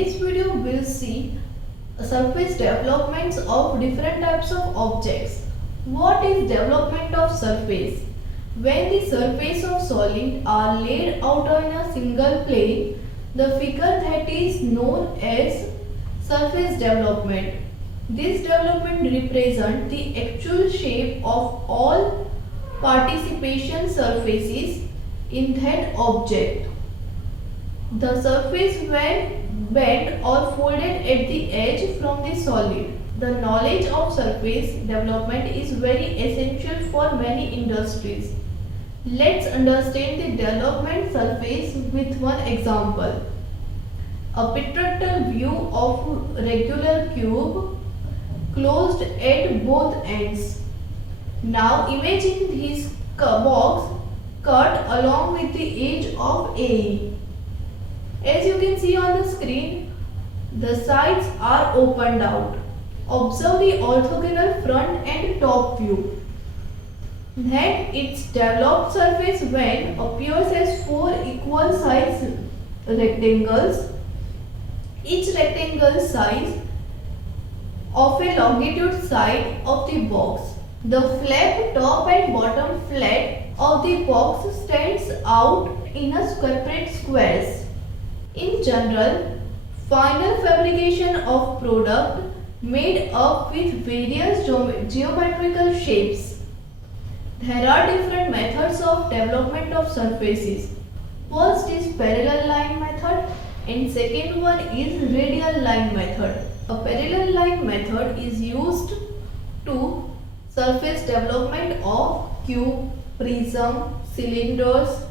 this video we'll see surface developments of different types of objects. What is development of surface? When the surface of solid are laid out on a single plane, the figure that is known as surface development. This development represents the actual shape of all participation surfaces in that object. The surface when bent or folded at the edge from the solid. The knowledge of surface development is very essential for many industries. Let's understand the development surface with one example. A pictorial view of regular cube closed at both ends. Now imagine this box cut along with the edge of AE. As you can see on the screen, the sides are opened out. Observe the orthogonal front and top view. Then its developed surface when appears as four equal size rectangles, each rectangle size of a longitude side of the box. The flap top and bottom flat of the box stands out in a separate squares. In general, final fabrication of product made up with various geometrical shapes. There are different methods of development of surfaces. First is parallel line method and second one is radial line method. A parallel line method is used to surface development of cube, prism, cylinders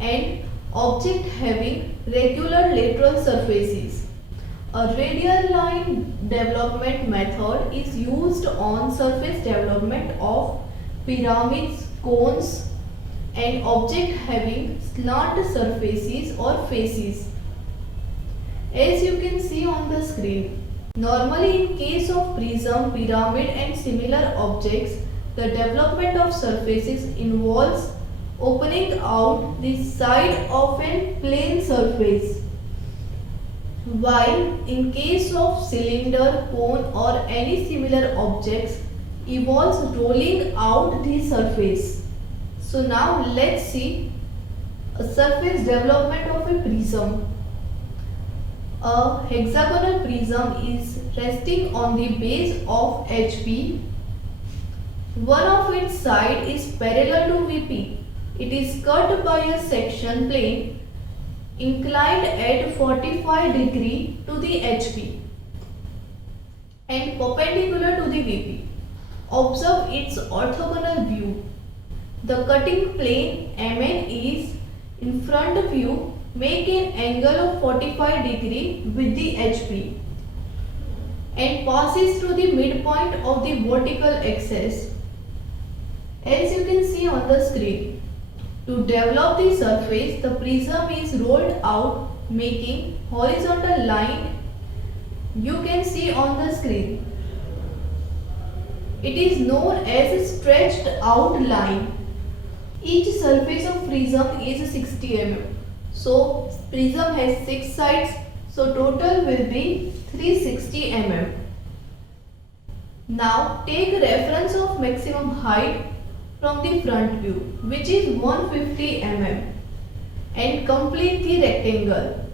and object having regular lateral surfaces. A radial line development method is used on surface development of pyramids, cones and object having slant surfaces or faces. As you can see on the screen. Normally in case of prism, pyramid and similar objects, the development of surfaces involves opening out the side of a plane surface. While in case of cylinder, cone or any similar objects, involves rolling out the surface. So now let's see a surface development of a prism. A hexagonal prism is resting on the base of HP. One of its side is parallel to VP. It is cut by a section plane inclined at 45 degree to the HP and perpendicular to the VP. Observe its orthogonal view. The cutting plane MN is in front view. Make an angle of 45 degree with the HP and passes through the midpoint of the vertical axis. As you can see on the screen, to develop the surface, the prism is rolled out making horizontal line you can see on the screen. It is known as a stretched out line. Each surface of prism is 60 mm. So prism has 6 sides, so total will be 360 mm. Now take reference of maximum height from the front view, which is 150 mm, and complete the rectangle.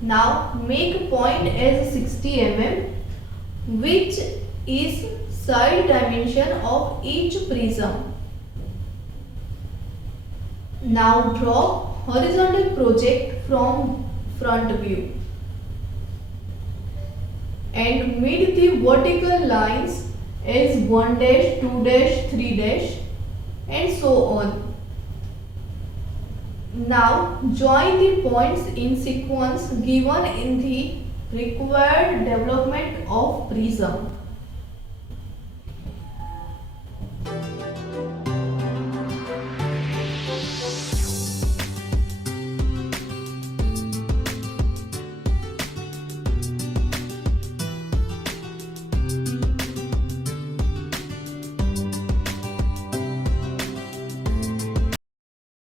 Now make point as 60 mm, which is side dimension of each prism. Now draw horizontal project from front view and meet the vertical lines as 1 dash, 2 dash, 3 dash and so on. Now join the points in sequence given in the required development of prism.